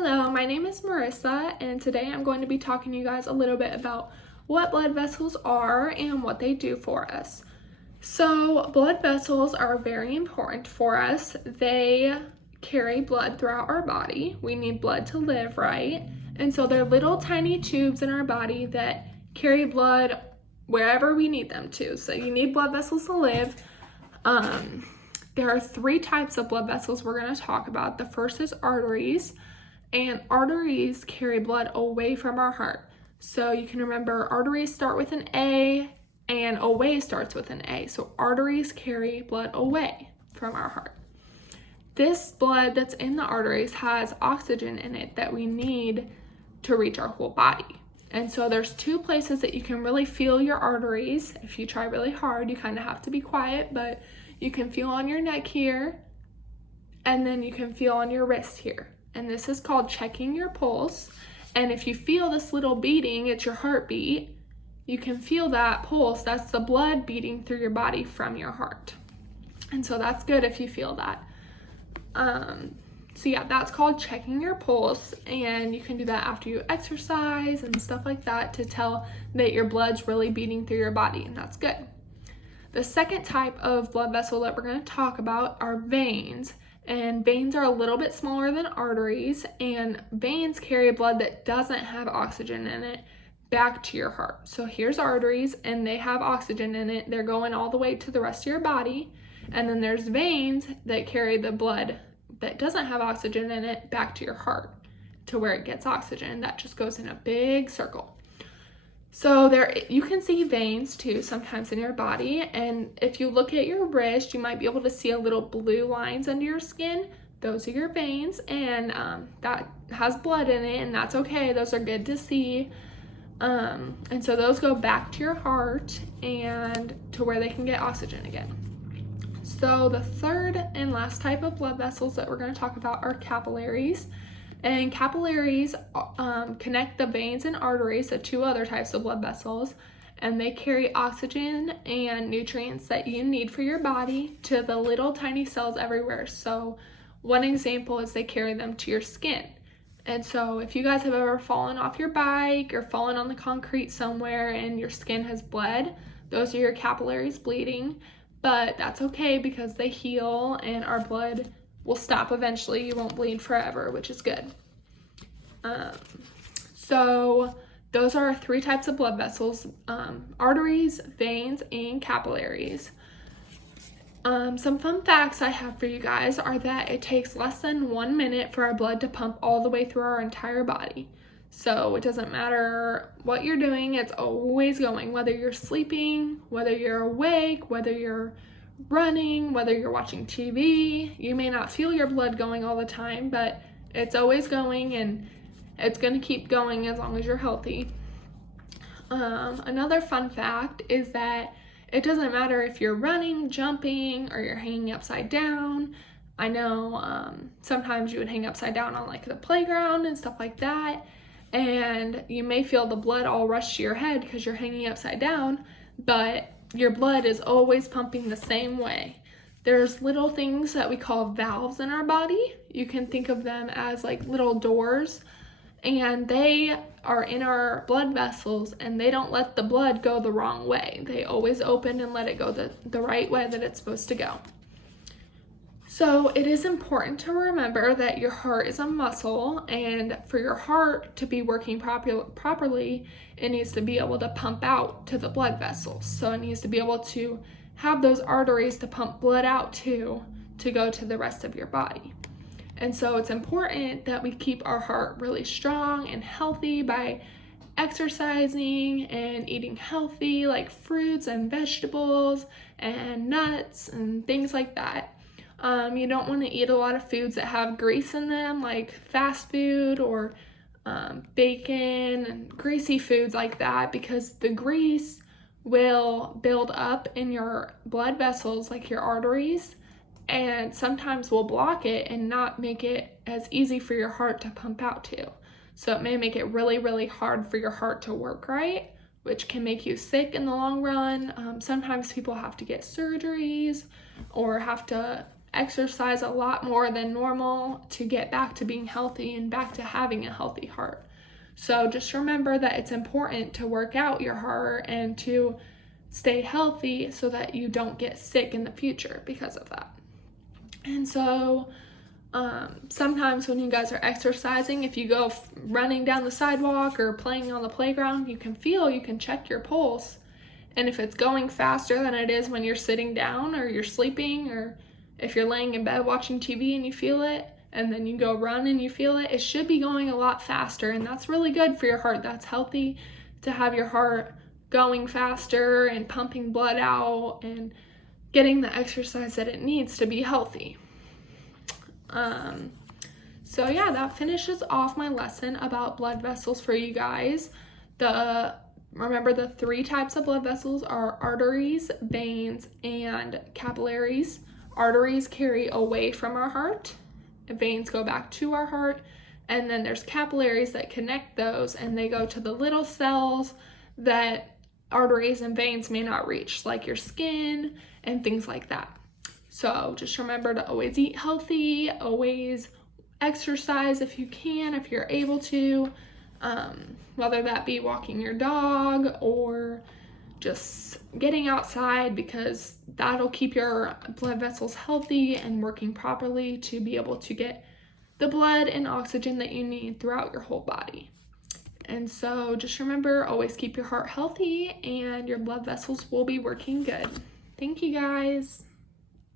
Hello, my name is Marissa, and today I'm going to be talking to you guys a little bit about what blood vessels are and what they do for us. So, blood vessels are very important for us. They carry blood throughout our body. We need blood to live, right? And so they're little tiny tubes in our body that carry blood wherever we need them to. So, you need blood vessels to live. There are three types of blood vessels we're going to talk about. The first is arteries. And arteries carry blood away from our heart. So you can remember arteries start with an A and away starts with an A. So arteries carry blood away from our heart. This blood that's in the arteries has oxygen in it that we need to reach our whole body. And so there's two places that you can really feel your arteries. If you try really hard, you kind of have to be quiet, but you can feel on your neck here, and then you can feel on your wrist here. And this is called checking your pulse. And if you feel this little beating, it's your heartbeat. You can feel that pulse. That's the blood beating through your body from your heart. And so that's good if you feel that. So yeah, that's called checking your pulse. And you can do that after you exercise and stuff like that to tell that your blood's really beating through your body. And that's good. The second type of blood vessel that we're going to talk about are veins. And veins are a little bit smaller than arteries, and veins carry blood that doesn't have oxygen in it back to your heart. So here's arteries, and they have oxygen in it. They're going all the way to the rest of your body. And then there's veins that carry the blood that doesn't have oxygen in it back to your heart to where it gets oxygen. That just goes in a big circle. So there, you can see veins too sometimes in your body, and if you look at your wrist, you might be able to see a little blue lines under your skin. Those are your veins, and that has blood in it, and that's okay. Those are good to see. And so those go back to your heart and to where they can get oxygen again. So the third and last type of blood vessels that we're going to talk about are capillaries. And capillaries connect the veins and arteries, so two other types of blood vessels, and they carry oxygen and nutrients that you need for your body to the little tiny cells everywhere. So one example is they carry them to your skin. And so if you guys have ever fallen off your bike or fallen on the concrete somewhere and your skin has bled, those are your capillaries bleeding. But that's okay because they heal and our blood will stop eventually. You won't bleed forever, which is good. So those are three types of blood vessels, arteries, veins, and capillaries. Some fun facts I have for you guys are that it takes less than 1 minute for our blood to pump all the way through our entire body. So it doesn't matter what you're doing, it's always going, whether you're sleeping, whether you're awake, whether you're running, whether you're watching TV. You may not feel your blood going all the time, but it's always going, and it's going to keep going as long as you're healthy. Another fun fact is that it doesn't matter if you're running, jumping, or you're hanging upside down. I know sometimes you would hang upside down on like the playground and stuff like that, and you may feel the blood all rush to your head because you're hanging upside down, but your blood is always pumping the same way. There's little things that we call valves in our body. You can think of them as like little doors, and they are in our blood vessels, and they don't let the blood go the wrong way. They always open and let it go the right way that it's supposed to go. So it is important to remember that your heart is a muscle, and for your heart to be working properly, it needs to be able to pump out to the blood vessels. So it needs to be able to have those arteries to pump blood out to go to the rest of your body. And so it's important that we keep our heart really strong and healthy by exercising and eating healthy, like fruits and vegetables and nuts and things like that. You don't want to eat a lot of foods that have grease in them, like fast food or bacon and greasy foods like that, because the grease will build up in your blood vessels, like your arteries, and sometimes will block it and not make it as easy for your heart to pump out to. So it may make it really, really hard for your heart to work right, which can make you sick in the long run. Sometimes people have to get surgeries or have to exercise a lot more than normal to get back to being healthy and back to having a healthy heart. So just remember that it's important to work out your heart and to stay healthy so that you don't get sick in the future because of that. And so sometimes when you guys are exercising, if you go running down the sidewalk or playing on the playground, you can check your pulse. And if it's going faster than it is when you're sitting down or you're sleeping, or if you're laying in bed watching TV and you feel it, and then you go run and you feel it, it should be going a lot faster. And that's really good for your heart. That's healthy to have your heart going faster and pumping blood out and getting the exercise that it needs to be healthy. So yeah, that finishes off my lesson about blood vessels for you guys. Remember the 3 types of blood vessels are arteries, veins, and capillaries. Arteries carry away from our heart, veins go back to our heart, and then there's capillaries that connect those, and they go to the little cells that arteries and veins may not reach, like your skin and things like that. So just remember to always eat healthy, always exercise if you can, if you're able to, whether that be walking your dog or just getting outside, because that'll keep your blood vessels healthy and working properly to be able to get the blood and oxygen that you need throughout your whole body. And so just remember, always keep your heart healthy and your blood vessels will be working good. Thank you guys.